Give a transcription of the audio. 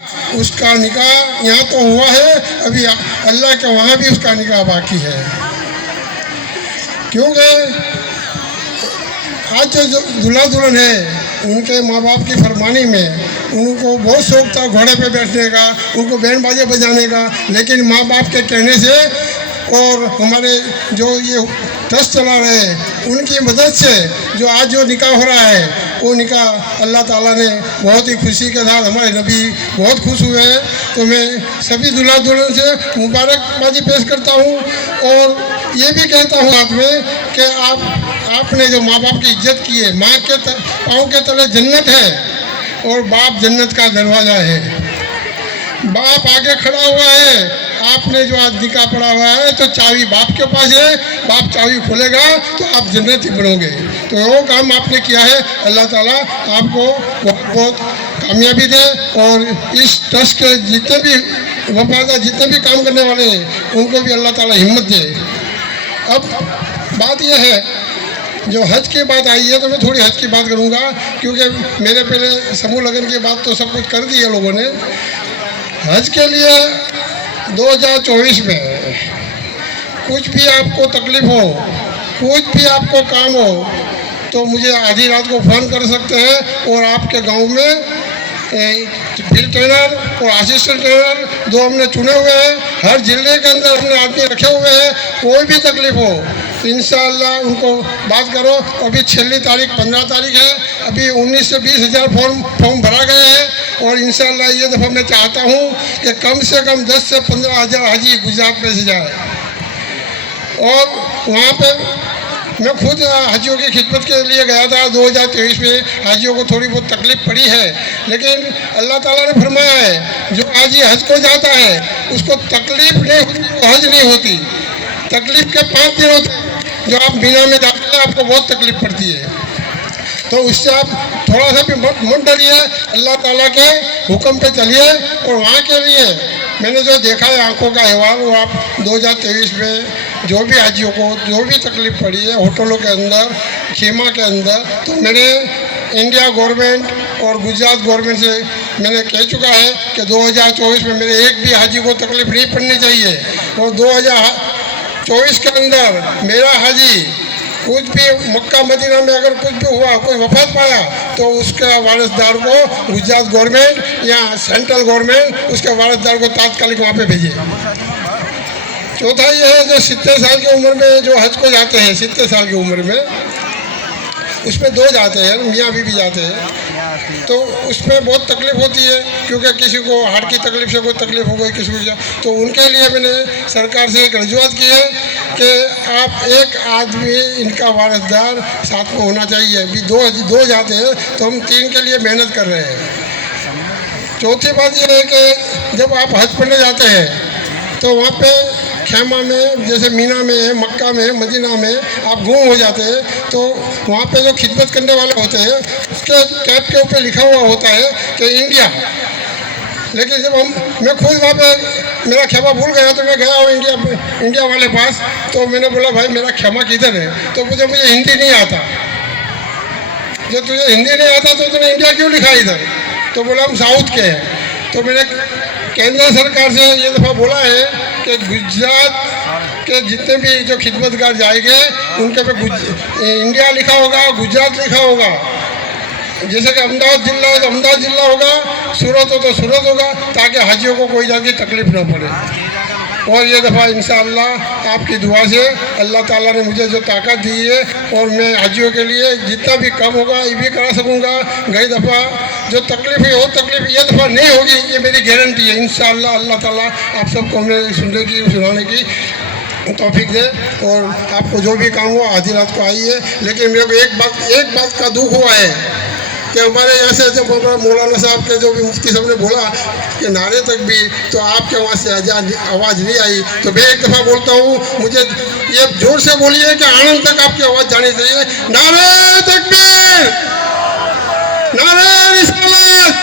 उसका निकाह यहाँ तो हुआ है, अभी अल्लाह के वहाँ भी उसका निकाह बाकी है। क्योंकि आज जो दूल्हा दुल्हन है उनके माँ बाप की फरमानी में उनको बहुत शौक था घोड़े पे बैठने का, उनको बैंड बाजे बजाने का, लेकिन माँ बाप के कहने से और हमारे जो ये ट्रस्ट चला रहे हैं उनकी मदद से जो आज जो निकाह हो रहा है वो निकाह अल्लाह ताला ने बहुत ही खुशी के साथ, हमारे नबी बहुत खुश हुए हैं। तो मैं सभी दूल्हा दुल्हन से मुबारकबादी पेश करता हूँ और ये भी कहता हूँ आप में कि आपने जो माँ बाप की इज्जत की है, माँ के पाँव के तले जन्नत है और बाप जन्नत का दरवाज़ा है। बाप आगे खड़ा हुआ है, आपने जो आज निकाह पड़ा हुआ है तो चाबी बाप के पास है, बाप चाबी खोलेगा तो आप जन्नत ही बनोगे। तो वो काम आपने किया है, अल्लाह ताला आपको बहुत बहुत कामयाबी दे और इस ट्रस्ट के जितने भी वफादार जितने भी काम करने वाले हैं उनको भी अल्लाह ताला हिम्मत दे। अब बात यह है, जो हज की बात आई है तो मैं थोड़ी हज की बात करूँगा, क्योंकि मेरे पहले समूह लगन की बात तो सब कुछ कर दी है लोगों ने। हज के लिए 2024 में कुछ भी आपको तकलीफ हो, कुछ भी आपको काम हो तो मुझे आधी रात को फ़ोन कर सकते हैं और आपके गांव में फील्ड ट्रेनर और असिस्टेंट ट्रेनर दो हमने चुने हुए हैं, हर जिले के अंदर हमने आदमी रखे हुए हैं। कोई भी तकलीफ हो तो इंशाअल्लाह उनको बात करो। अभी छली तारीख 15 तारीख है, अभी 19 से 20 हज़ार फॉर्म भरा गए हैं और इंशाअल्लाह ये दफ़ा मैं चाहता हूँ कि कम से कम 10 से 15 हज़ार हाजी गुजरात में से जाए। और वहाँ पे मैं खुद हाजियों की खिदमत के लिए गया था 2023 में। हाजियों को थोड़ी बहुत तकलीफ पड़ी है, लेकिन अल्लाह ताला ने फरमाया है जो हाजी हज को जाता है उसको तकलीफ नहीं होती, हज नहीं होती। तकलीफ के 5 दिन होते हैं। जो आप मीना में जाते हैं आपको बहुत तकलीफ पड़ती है, तो उससे आप थोड़ा सा भी मत डरिए, अल्लाह ताला के हुक्म पे चलिए। और वहाँ के लिए मैंने जो देखा है आंखों का अहवाल, वो आप 2023 में जो भी हाजियों को जो भी तकलीफ पड़ी है होटलों के अंदर, खेमा के अंदर, तो मैंने इंडिया गवर्नमेंट और गुजरात गवर्नमेंट से मैंने कह चुका है कि 2024 में मेरे एक भी हाजी को तकलीफ नहीं पड़नी चाहिए। और 2024 के अंदर मेरा हाजी कुछ भी मक्का मदीना में अगर कुछ भी हुआ, कोई वफात पाया, तो उसके वारिसदार को गुजरात गवर्नमेंट या सेंट्रल गवर्नमेंट उसके वारिसदार को तात्कालिक वहाँ पे भेजे। चौथा ये है जो 70 साल की उम्र में जो हज को जाते हैं, 70 साल की उम्र में, उसमें 2 जाते हैं, मियाँ बीवी जाते हैं, तो उसमें बहुत तकलीफ होती है क्योंकि किसी को हार्ट की तकलीफ से कोई तकलीफ हो गई, किसी को, तो उनके लिए मैंने सरकार से एक रजूआत की है कि आप एक आदमी इनका वारिसदार साथ में होना चाहिए। अभी 2 जाते हैं तो हम 3 के लिए मेहनत कर रहे हैं। चौथी बात यह है कि जब आप हज पढ़ने जाते हैं तो वहाँ पे खेमा में, जैसे मीना में है, मक्का में है, मदीना में आप गुम हो जाते हैं, तो वहाँ पे जो खिदमत करने वाले होते हैं उसके कैप के ऊपर लिखा हुआ होता है कि इंडिया। लेकिन जब मैं खुद वहाँ पे मेरा खेमा भूल गया तो मैं गया हूँ इंडिया वाले पास, तो मैंने बोला भाई मेरा खेमा किधर है, तो मुझे हिंदी नहीं आता। जब तुझे हिंदी नहीं आता तो तूने इंडिया क्यों लिखा इधर, तो बोला हम साउथ के हैं। तो मैंने केंद्र सरकार से ये दफ़ा बोला है कि गुजरात के जितने भी जो खिदमतगार जाएंगे उनके पे इंडिया लिखा होगा, गुजरात लिखा होगा। जैसे कि अहमदाबाद जिला है तो अहमदाबाद जिला होगा, सूरत हो तो सूरत होगा, ताकि हाजियों को कोई जाके तकलीफ ना पड़े। और ये दफ़ा इंशाअल्लाह आपकी दुआ से अल्लाह ताला ने मुझे जो ताकत दी है और मैं हाजियों के लिए जितना भी कम होगा ये भी करा सकूँगा। गई दफ़ा जो तकलीफ है वो तकलीफ ये दफ़ा नहीं होगी, ये मेरी गारंटी है। इंशाअल्लाह अल्लाह ताला आप सबको हमें सुनने की सुनाने की तौफीक दे और आपको जो भी काम हो आधी रात को आइए। लेकिन मेरे को एक बात का दुख हुआ है कि हमारे यहाँ से जब हमारा मौलाना साहब के जो भी मुफ्ती साहब ने बोला कि नारे तक भी, तो आपके वहाँ से आवाज़ नहीं आई। तो मैं एक दफ़ा बोलता हूँ, मुझे ये जोर से बोलिए कि आनंद तक आपकी आवाज़ जानी चाहिए। नारे तकबीर, नारे रिसालत।